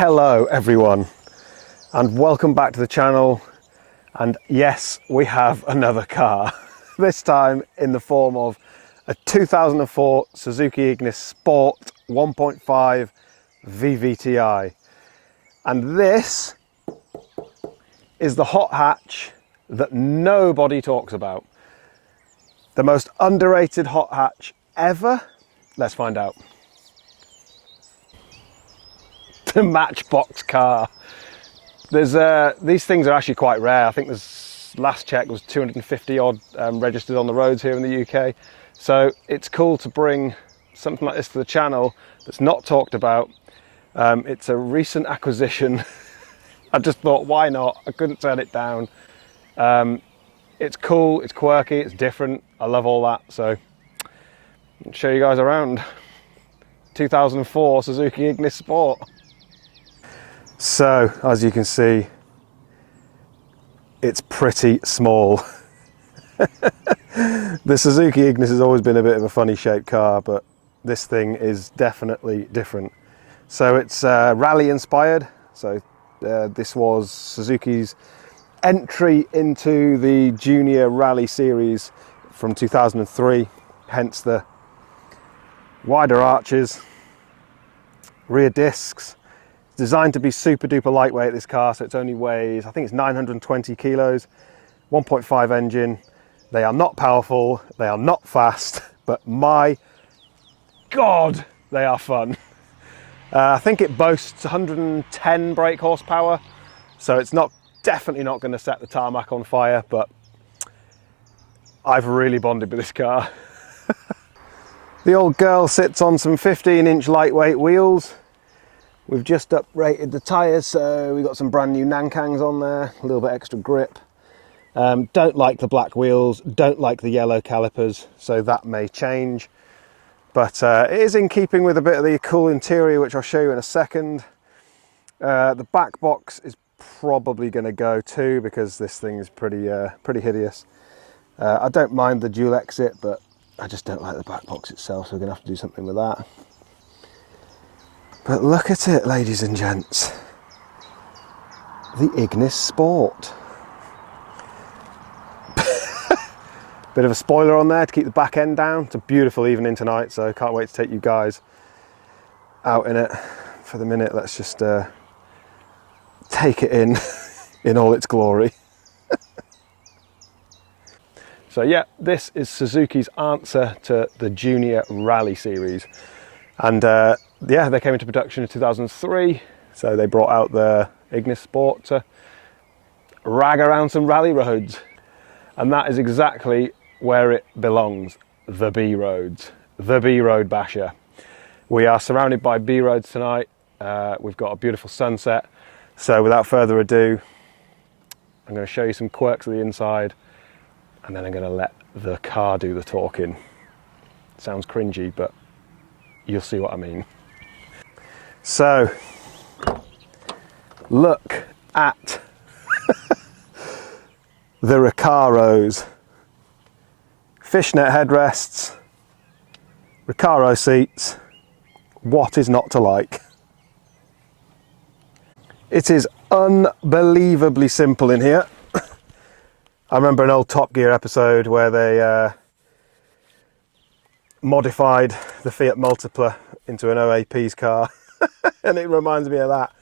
Hello everyone and welcome back to the channel, and yes, we have another car, this time in the form of a 2004 Suzuki Ignis Sport 1.5 VVTi, and this is the hot hatch that nobody talks about. The most underrated hot hatch ever? Let's find out. The Matchbox car. There's these things are actually quite rare. I think there's, last check was 250 odd registered on the roads here in the UK. So it's cool to bring something like this to the channel that's not talked about. It's a recent acquisition. I just thought, why not? I couldn't turn it down. It's cool, it's quirky, it's different. I love all that. So I'll show you guys around. 2004 Suzuki Ignis Sport. So, as you can see, it's pretty small. The Suzuki Ignis has always been a bit of a funny shaped car, but this thing is definitely different. So it's rally inspired. So this was Suzuki's entry into the Junior Rally Series from 2003, hence the wider arches, rear discs. Designed to be super duper lightweight, this car, so it only weighs, I think it's 920 kilos, 1.5 engine. They are not powerful, they are not fast, but my God, they are fun. I think it boasts 110 brake horsepower, so it's definitely not going to set the tarmac on fire, but I've really bonded with this car. The old girl sits on some 15-inch lightweight wheels. We've just uprated the tyres, so we've got some brand new Nankangs on there, a little bit extra grip. Don't like the black wheels, don't like the yellow calipers, so that may change. But it is in keeping with a bit of the cool interior, which I'll show you in a second. The back box is probably going to go too, because this thing is pretty hideous. I don't mind the dual exit, but I just don't like the back box itself, so we're going to have to do something with that. But look at it, ladies and gents. The Ignis Sport. Bit of a spoiler on there to keep the back end down. It's a beautiful evening tonight, so I can't wait to take you guys out in it. For the minute, let's just take it in all its glory. So yeah, this is Suzuki's answer to the Junior Rally Series. And yeah, they came into production in 2003, so they brought out the Ignis Sport to rag around some rally roads. And that is exactly where it belongs, the B roads, the B road basher. We are surrounded by B roads tonight. We've got a beautiful sunset. So without further ado, I'm going to show you some quirks of the inside, and then I'm going to let the car do the talking. Sounds cringy, but you'll see what I mean. So, look at the Recaros. Fishnet headrests, Recaro seats. What is not to like? It is unbelievably simple in here. I remember an old Top Gear episode where they modified the Fiat Multipla into an OAP's car. And it reminds me of that.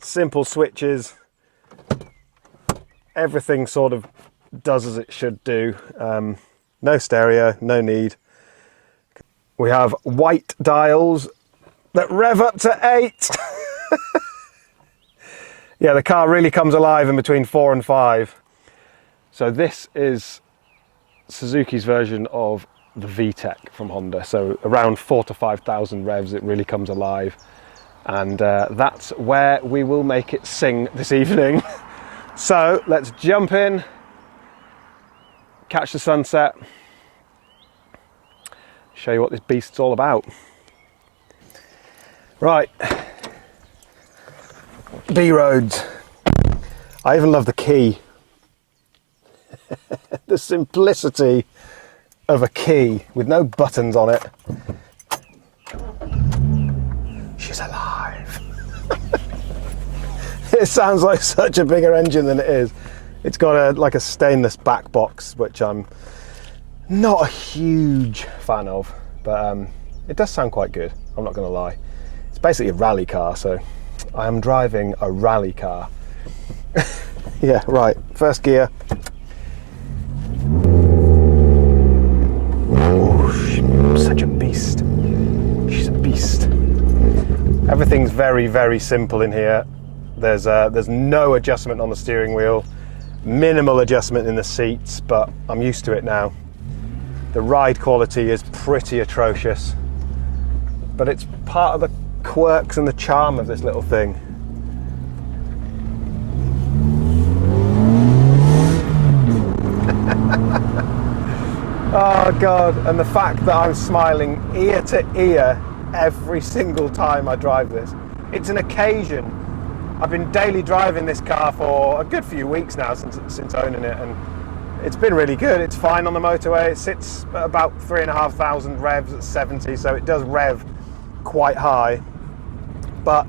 Simple switches, everything sort of does as it should do. No stereo, no need. We have white dials that rev up to 8. Yeah, the car really comes alive in between 4 and 5. So this is Suzuki's version of the VTEC from Honda. So around 4,000 to 5,000 revs, it really comes alive. And that's where we will make it sing this evening. So let's jump in, catch the sunset, show you what this beast's all about. Right, B roads. I even love the key. The simplicity of a key with no buttons on it. She's alive. It sounds like such a bigger engine than it is. It's got like a stainless back box, which I'm not a huge fan of, but it does sound quite good, I'm not going to lie. It's basically a rally car, so I am driving a rally car. Yeah, right, first gear. Oh, such a beast. She's a beast. Everything's very, very simple in here. There's no adjustment on the steering wheel, minimal adjustment in the seats, but I'm used to it now. The ride quality is pretty atrocious, but it's part of the quirks and the charm of this little thing. Oh God, and the fact that I'm smiling ear to ear every single time I drive this. It's an occasion. I've been daily driving this car for a good few weeks now since owning it, and it's been really good. It's fine on the motorway. It sits at about 3,500 revs at 70, so it does rev quite high. But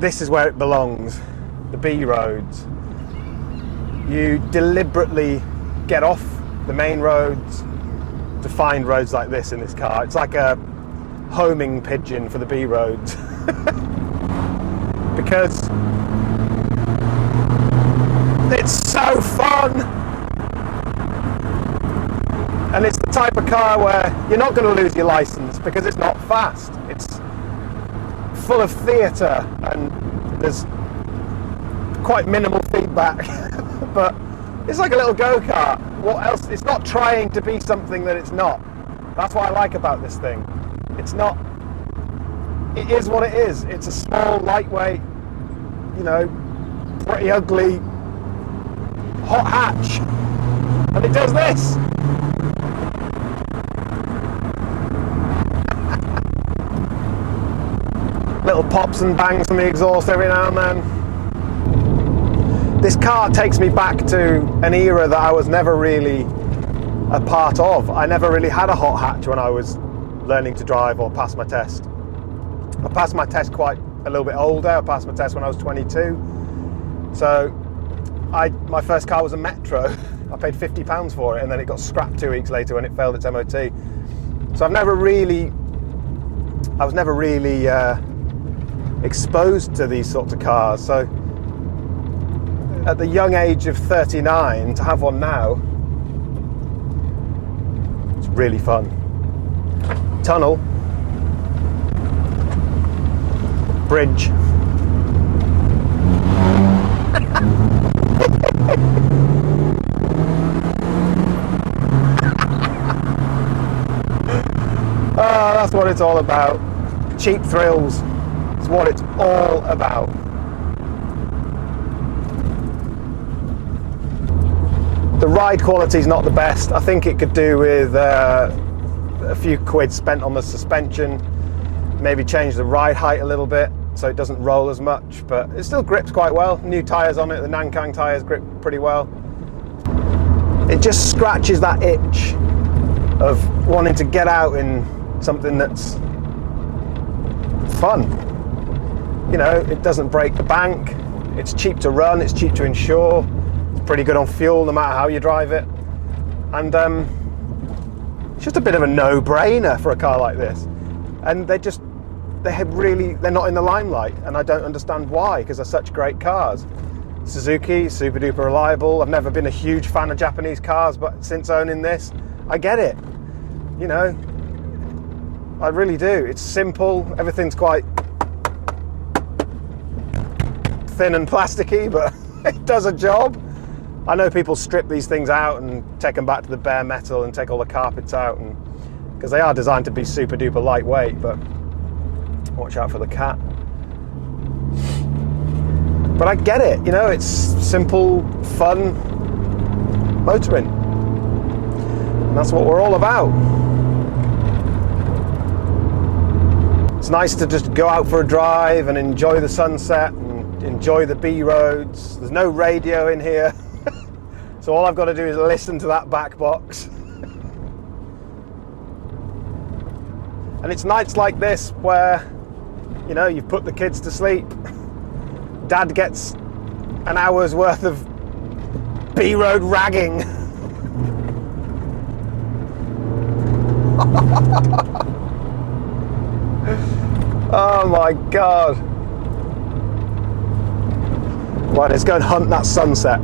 this is where it belongs, the B roads. You deliberately get off the main roads to find roads like this in this car. It's like a homing pigeon for the B roads. Because it's so fun, and it's the type of car where you're not going to lose your license because it's not fast. It's full of theatre and there's quite minimal feedback, but it's like a little go-kart. What else? It's not trying to be something that it's not. That's what I like about this thing. It's not. It is what it is. It's a small, lightweight, you know, pretty ugly hot hatch, and it does this. Little pops and bangs from the exhaust every now and then. This car takes me back to an era that I was never really a part of. I never really had a hot hatch when I was learning to drive or pass my test. I passed my test quite a little bit older. I passed my test when I was 22. So my first car was a Metro. I paid £50 for it, and then it got scrapped 2 weeks later when it failed its MOT. So I was never really exposed to these sorts of cars. So at the young age of 39, to have one now, it's really fun. Tunnel. Bridge. Oh, that's what it's all about. Cheap thrills. It's what it's all about. The ride quality is not the best. I think it could do with a few quid spent on the suspension, maybe change the ride height a little bit so it doesn't roll as much, but it still grips quite well. New tyres on it, the Nankang tyres grip pretty well. It just scratches that itch of wanting to get out in something that's fun. You know, it doesn't break the bank, it's cheap to run, it's cheap to insure, it's pretty good on fuel no matter how you drive it, and it's just a bit of a no-brainer for a car like this. And they're not in the limelight, and I don't understand why, because they're such great cars. Suzuki, super duper reliable. I've never been a huge fan of Japanese cars, but since owning this, I get it. You know, I really do. It's simple, everything's quite thin and plasticky, but it does a job. I know people strip these things out and take them back to the bare metal and take all the carpets out, and because they are designed to be super duper lightweight, but watch out for the cat. But I get it, you know, it's simple, fun motoring. And that's what we're all about. It's nice to just go out for a drive and enjoy the sunset and enjoy the B roads. There's no radio in here. So all I've got to do is listen to that back box. And it's nights like this where, you know, you've put the kids to sleep Dad gets an hour's worth of B-road ragging. Oh my God. Right, let's go and hunt that sunset.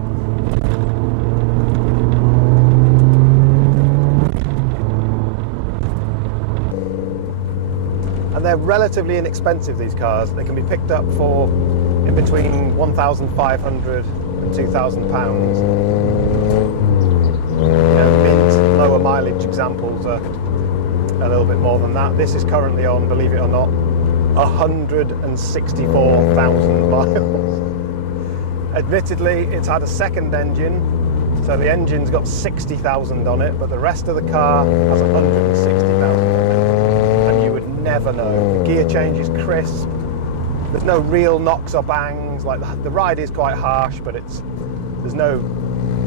And they're relatively inexpensive, these cars. They can be picked up for in between £1,500 and £2,000. Mint, lower mileage examples are a little bit more than that. This is currently on, believe it or not, 164,000 miles. Admittedly, it's had a second engine, so the engine's got 60,000 on it, but the rest of the car has 160,000 on it. And you would never know. The gear change is crisp. There's no real knocks or bangs. Like the ride is quite harsh, but there's no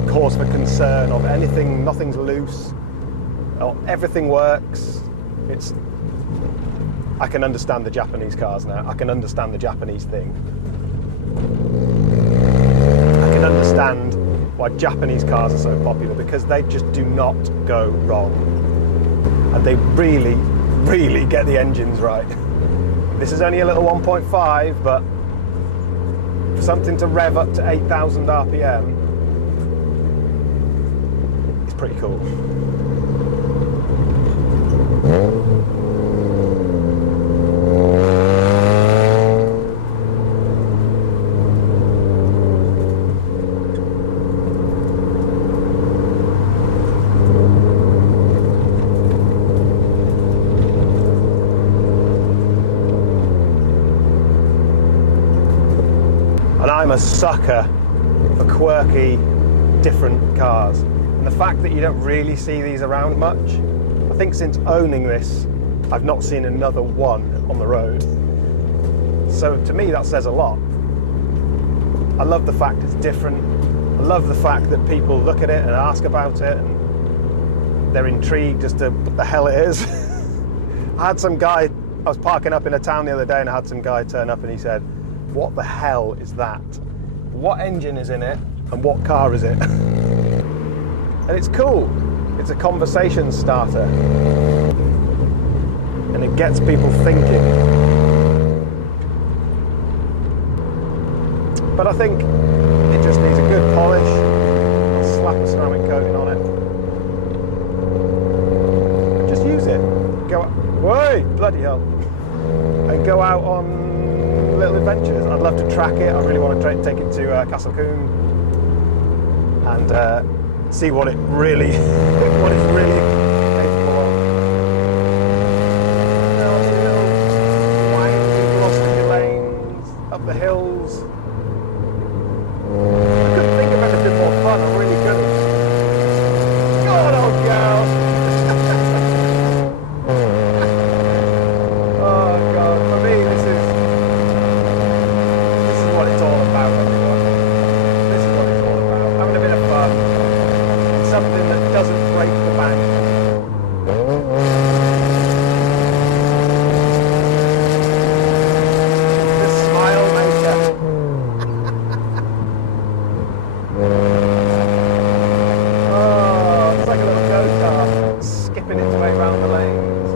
cause for concern of anything. Nothing's loose. Everything works. I can understand the Japanese cars now. I can understand the Japanese thing. I can understand why Japanese cars are so popular, because they just do not go wrong. And they really, really get the engines right. This is only a little 1.5, but for something to rev up to 8,000 RPM, it's pretty cool. I'm a sucker for quirky, different cars. And the fact that you don't really see these around much, I think since owning this, I've not seen another one on the road. So to me, that says a lot. I love the fact it's different. I love the fact that people look at it and ask about it, and they're intrigued as to what the hell it is. I had some guy, I was parking up in a town the other day, and I had some guy turn up and he said, "What the hell is that? What engine is in it and what car is it?" And it's cool. It's a conversation starter. And it gets people thinking. But I think it just needs a good polish, slap a ceramic coating on it. Just use it. Go out, whoa, bloody hell. And go out on little adventures. I'd love to track it. I really want to take it to Castle Coombe and see what it really, what it's really capable of. Little winding velocity lanes up the hills. I couldn't think of anything more fun. I'm really good at it. Go on, old girl. Oh God, for me this is what it's all about, everyone. This is what it's all about. Having a bit of fun. Something that doesn't break the bank. The smile maker. Oh, it's like a little go-kart, skipping its way around the lanes.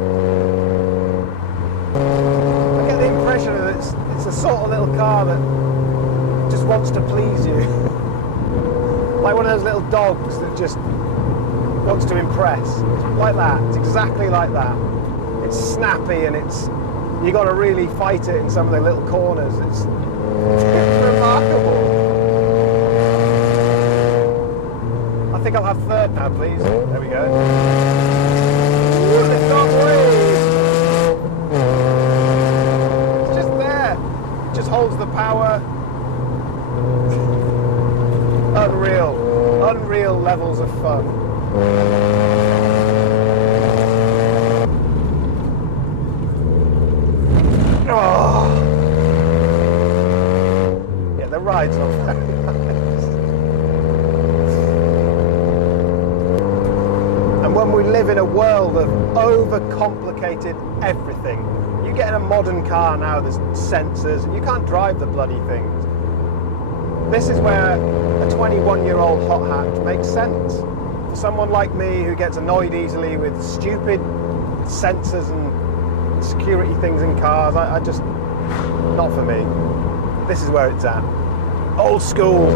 I get the impression that it's a sort of little car that just wants to please you. Like one of those little dogs that just wants to impress. It's like that. It's exactly like that. It's snappy and you got to really fight it in some of the little corners. It's remarkable. I think I'll have third now, please. There we go. Ooh, lift off, it's just there. It just holds the power. Unreal levels of fun. Oh. Yeah, the ride's not very nice. And when we live in a world of overcomplicated everything, you get in a modern car now, there's sensors, and you can't drive the bloody things. this is where a 21-year-old hot hatch makes sense. For someone like me who gets annoyed easily with stupid sensors and security things in cars, I just, not for me. This is where it's at. Old school.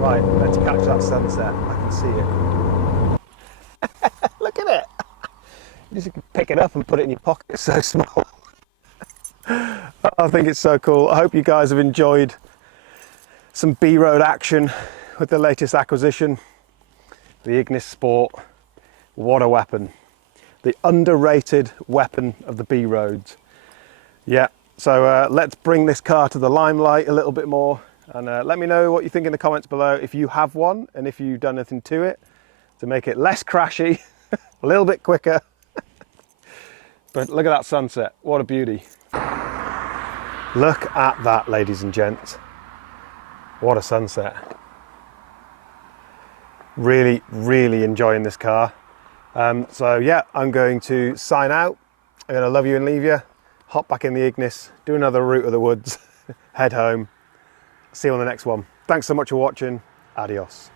Right, let's catch that sunset. I can see it. Look at it. You just pick it up and put it in your pocket. It's so small. I think it's so cool. I hope you guys have enjoyed some B-road action with the latest acquisition, the Ignis Sport. What a weapon. The underrated weapon of the B-roads. Yeah, so let's bring this car to the limelight a little bit more, and let me know what you think in the comments below if you have one and if you've done anything to it to make it less crashy, a little bit quicker. But look at that sunset, what a beauty. Look at that, ladies and gents. What a sunset. Really, really enjoying this car. So yeah, I'm going to sign out. I'm going to love you and leave you. Hop back in the Ignis, do another route of the woods, head home. See you on the next one. Thanks so much for watching. Adios.